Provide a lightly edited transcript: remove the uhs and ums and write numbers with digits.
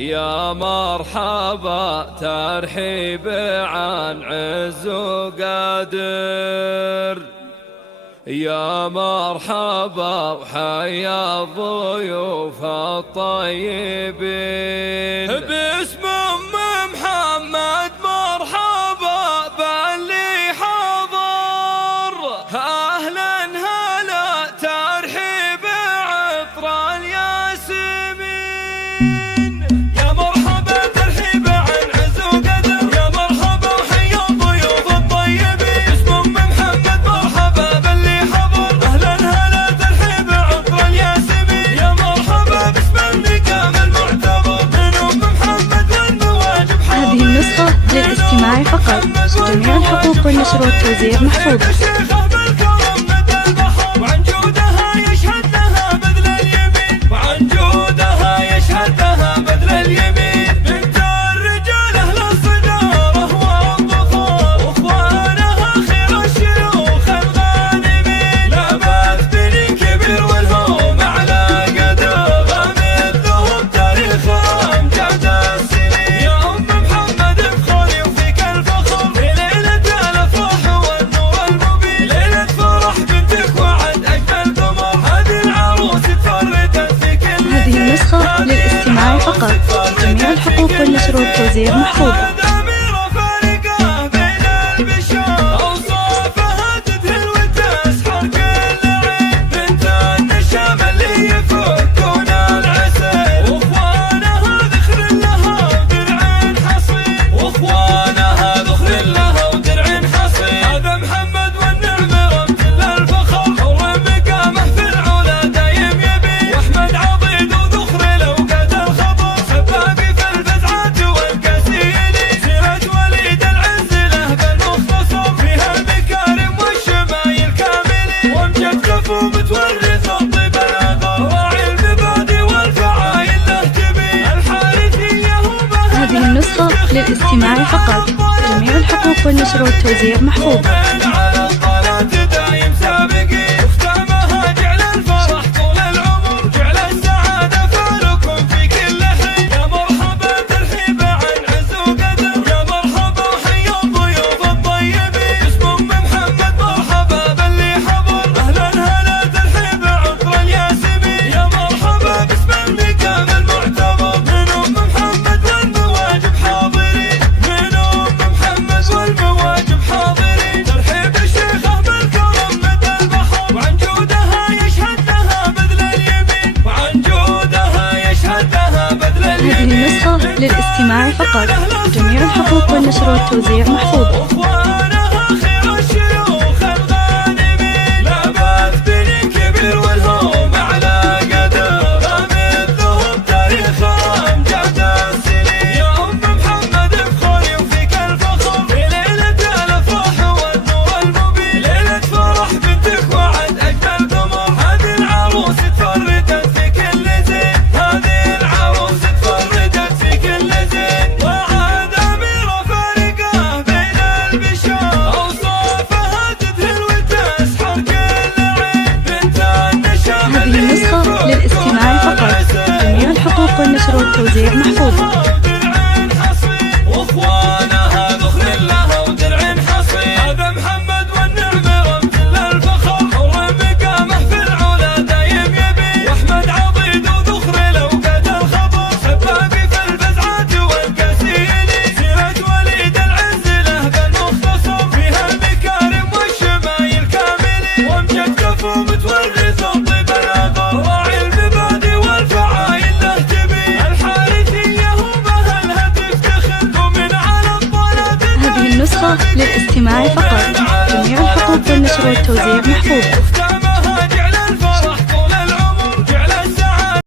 يا مرحبا ترحيب عن عز وقادر، يا مرحبا وحيا الضيوف الطيبين. باسم محمد مرحبا باللي حضر، أهلا هلا ترحيب عطر الياسمين. يا مرحبا ترحيب عن عز وقدر، يا مرحبا وحيا الضيوف الطيبين. باسم محمد مرحبا باللي حضر، أهلا هلا ترحيب عطر الياسمين. يا مرحبا باسم النقام المعتبر من محمد والمواجب حاضرين. هذه النسخة للاستماع فقط، جميع الحقوق والنشر والتوزيع محفوظة. وعن جودها يشهد لها بذل اليمين، وعن جودها يشهد لها بذل اليمين. بنت الرجال أهل الصدارة والظفار، واخوانها خير الشيوخ الغانمين. لا باث بني كبير والهم على قدر، مثلهم تاريخهم امجاد السنين. يا ام محمد افخري وفيك الفخر، في ليلة الافراح والنور المبين. ليلة فرح بنتك وعد اجمل قمر، هذه العروس تفردت في كل. هذه النسخة للاستماع فقط، جميع الحقوق والنشر والتوزيع محفوظة. للاستماع فقط، جميع الحقوق والنشر والتوزيع محفوظة. هذه النسخة للاستماع فقط، جميع الحقوق والنشر والتوزيع محفوظة. للاستماع فقط، جميع الحقوق والنشر والتوزيع محفوظة. للاستماع فقط، جميع الحقوق والنشر والتوزيع محفوظة.